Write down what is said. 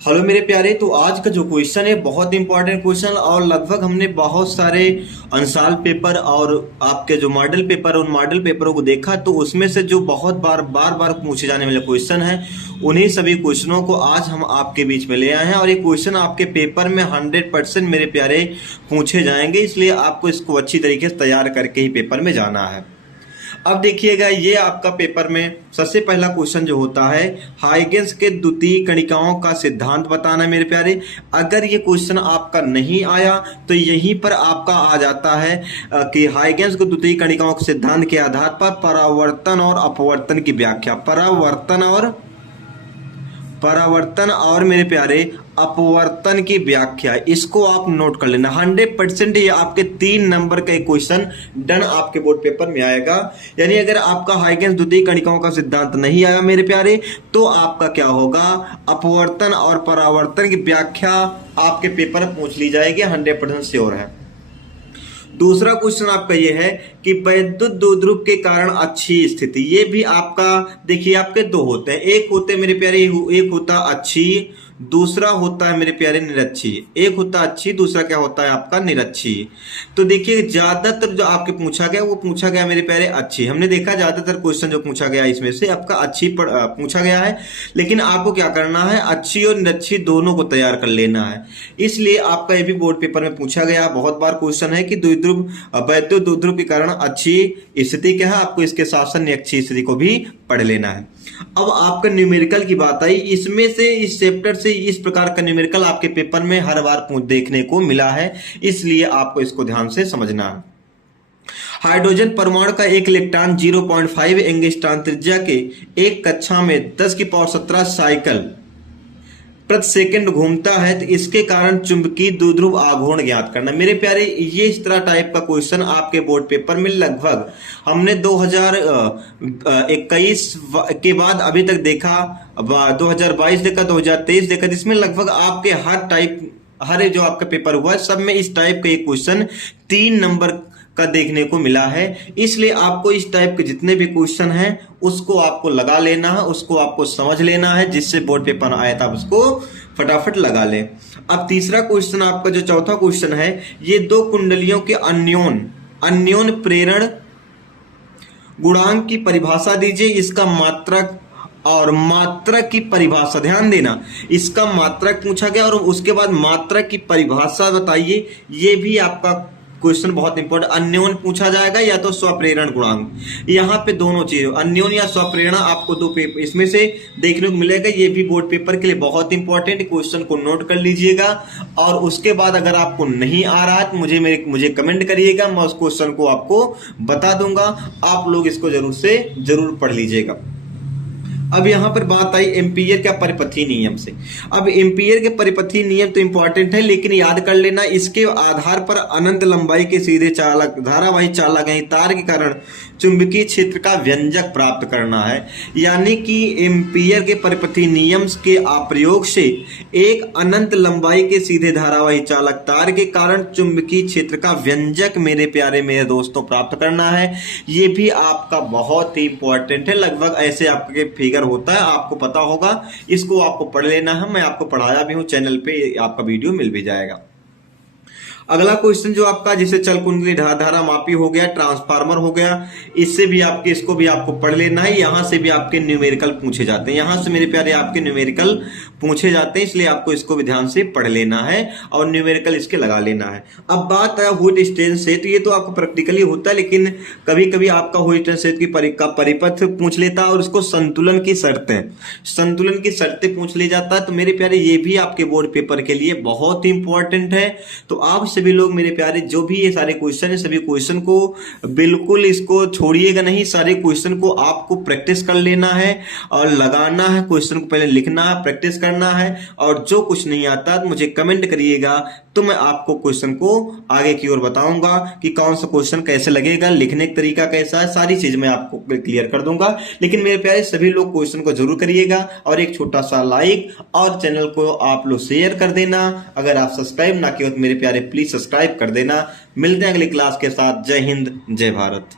Hello मेरे प्यारे। तो आज का जो क्वेश्चन है बहुत इंपॉर्टेंट क्वेश्चन और लगभग हमने बहुत सारे अंसाल पेपर और आपके जो मॉडल पेपर उन मॉडल पेपरों को देखा, तो उसमें से जो बहुत बार पूछे जाने वाले क्वेश्चन हैं उन्हीं सभी क्वेश्चनों को आज हम आपके बीच में ले आए हैं। और ये क्वेश्चन आपके पेपर में 100% मेरे प्यारे पूछे जाएंगे, इसलिए आपको इसको अच्छी तरीके से तैयार करके ही पेपर में जाना है। अब देखिएगा, ये आपका पेपर में सबसे पहला क्वेश्चन जो होता है, हाइगेंस के द्वितीय कणिकाओं का सिद्धांत बताना है मेरे प्यारे। अगर ये क्वेश्चन आपका नहीं आया तो यहीं पर आपका आ जाता है कि हाइगेंस के द्वितीय कणिकाओं के सिद्धांत के आधार पर परावर्तन और अपवर्तन की व्याख्या। परावर्तन और मेरे प्यारे अपवर्तन की व्याख्या, इसको आप नोट कर लेना। 100% ये आपके 3 नंबर का एक क्वेश्चन डन आपके बोर्ड पेपर में आएगा। यानी अगर आपका हाइगेंस द्वितीय कणिकाओं का सिद्धांत नहीं आया मेरे प्यारे, तो आपका क्या होगा, अपवर्तन और परावर्तन की व्याख्या आपके पेपर में पूछ ली जाएगी, 100% श्योर है। दूसरा क्वेश्चन आपका ये है कि वैद्युत द्विध्रुव के कारण अच्छी स्थिति। ये भी आपका देखिए, आपके 2 होते हैं, एक होते हैं मेरे प्यारे, एक होता अच्छी, दूसरा होता है मेरे प्यारे निरक्षी। एक होता अच्छी, दूसरा क्या होता है आपका निरक्षी। तो देखिए, ज्यादातर जो आपके पूछा गया वो पूछा गया मेरे प्यारे अच्छी। हमने देखा ज्यादातर क्वेश्चन जो पूछा गया इसमें से आपका अच्छी पूछा गया है, लेकिन आपको क्या करना है, अच्छी और निरक्षी दोनों को तैयार कर लेना है। इसलिए आपका ये भी बोर्ड पेपर में पूछा गया बहुत बार क्वेश्चन है कि वैद्युत द्विध्रुव के कारण अच्छी स्थिति क्या है, आपको इसके साथ साथ निरक्षी स्थिति को भी पढ़ लेना है। अब आपका न्यूमेरिकल की बात आई, इसमें से इस चैप्टर से इस प्रकार का न्यूमेरिकल आपके पेपर में हर बार देखने को मिला है, इसलिए आपको इसको ध्यान से समझना है। हाइड्रोजन परमाणु का एक इलेक्ट्रॉन 0.5 एंगस्ट्रॉम त्रिज्या के एक कक्षा में 10⁻17 साइकिल प्रति सेकंड घूमता है, तो इसके कारण चुंबकीय द्विध्रुव आघूर्ण ज्ञात करना। मेरे प्यारे, ये इस तरह टाइप का क्वेश्चन आपके बोर्ड पेपर में लगभग हमने 2021 के बाद अभी तक देखा, 2022 देखा, 2023 देखा, जिसमें लगभग आपके हर जो आपका पेपर हुआ है सब में इस टाइप का एक क्वेश्चन 3 नंबर का देखने को मिला है। इसलिए आपको इस टाइप के जितने भी क्वेश्चन हैं उसको आपको लगा लेना है, उसको आपको समझ लेना है, जिससे बोर्ड पेपर आया था उसको फटाफट लगा ले। अब तीसरा क्वेश्चन आपका जो चौथा क्वेश्चन है, ये 2 कुंडलियों के अन्योन प्रेरण गुणांक की परिभाषा दीजिए। इसका मात्रक और मात्रक की परिभाषा ध्यान देना, इसका मात्रक पूछा गया और उसके बाद मात्रक की परिभाषा बताइए। ये भी आपका क्वेश्चन बहुत इंपॉर्टेंट, अन्योन पूछा जाएगा या तो स्वप्रेरण गुणांक। यहाँ पे दोनों चीजें, अन्योन या स्वप्रेरणा, आपको 2 पेपर इसमें से देखने को मिलेगा। ये भी बोर्ड पेपर के लिए बहुत इंपॉर्टेंट क्वेश्चन को नोट कर लीजिएगा। और उसके बाद अगर आपको नहीं आ रहा है तो मुझे कमेंट करिएगा, मैं उस क्वेश्चन को आपको बता दूंगा। आप लोग इसको जरूर पढ़ लीजिएगा। अब यहां पर बात आई एम्पीयर का परिपथीय नियम से। अब एम्पीयर के परिपथीय नियम तो इंपॉर्टेंट है, लेकिन याद कर लेना, इसके आधार पर अनंत लंबाई के सीधे धारावाही चालक तार के कारण चुंबकीय क्षेत्र का व्यंजक प्राप्त करना है। यानी कि एम्पीयर के परिपथीय नियम के प्रयोग से एक अनंत लंबाई के सीधे धारावाही चालक तार के कारण चुंबकीय क्षेत्र का व्यंजक मेरे प्यारे मेरे दोस्तों प्राप्त करना है। ये भी आपका बहुत ही इंपॉर्टेंट है, लगभग ऐसे आपके फिगर होता है, आपको पता होगा, इसको आपको पढ़ लेना है। मैं आपको पढ़ाया भी हूं, चैनल पे आपका वीडियो मिल भी जाएगा। अगला क्वेश्चन जो आपका, जैसे चल कुंडली धारा मापी हो गया, ट्रांसफार्मर हो गया, इसको भी आपको पढ़ लेना है। यहां से भी आपके न्यूमेरिकल पूछे जाते हैं, यहां से मेरे प्यारे आपके न्यूमेरिकल पूछे जाते हैं, इसलिए आपको इसको भी ध्यान से पढ़ लेना है और न्यूमेरिकल इसके लगा लेना है। अब बात है व्हीट स्टेन से, तो ये तो आपको प्रैक्टिकली होता है, लेकिन कभी कभी आपका व्हीट स्टेन सेट की परिपथ पूछ लेता है और उसको संतुलन की शर्तें पूछ ले जाता है। तो मेरे प्यारे, ये भी आपके बोर्ड पेपर के लिए बहुत ही इंपॉर्टेंट है। तो आप सभी लोग मेरे प्यारे, जो भी ये सारे क्वेश्चन है, सभी क्वेश्चन को बिल्कुल इसको छोड़िएगा नहीं, सारे क्वेश्चन को आपको प्रैक्टिस कर लेना है और लगाना है। क्वेश्चन को पहले लिखना है, प्रैक्टिस करना है, और जो कुछ नहीं आता तो मुझे कमेंट करिएगा, तो मैं आपको क्वेश्चन को आगे की ओर बताऊंगा कि कौन सा क्वेश्चन कैसे लगेगा, लिखने का तरीका कैसा है, सारी चीज मैं आपको क्लियर कर दूंगा। लेकिन मेरे प्यारे सभी लोग क्वेश्चन को जरूर करिएगा और एक छोटा सा लाइक और चैनल को आप लोग शेयर कर देना। अगर आप सब्सक्राइब ना किए तो मेरे प्यारे प्लीज सब्सक्राइब कर देना। मिलते हैं अगली क्लास के साथ। जय हिंद, जय भारत।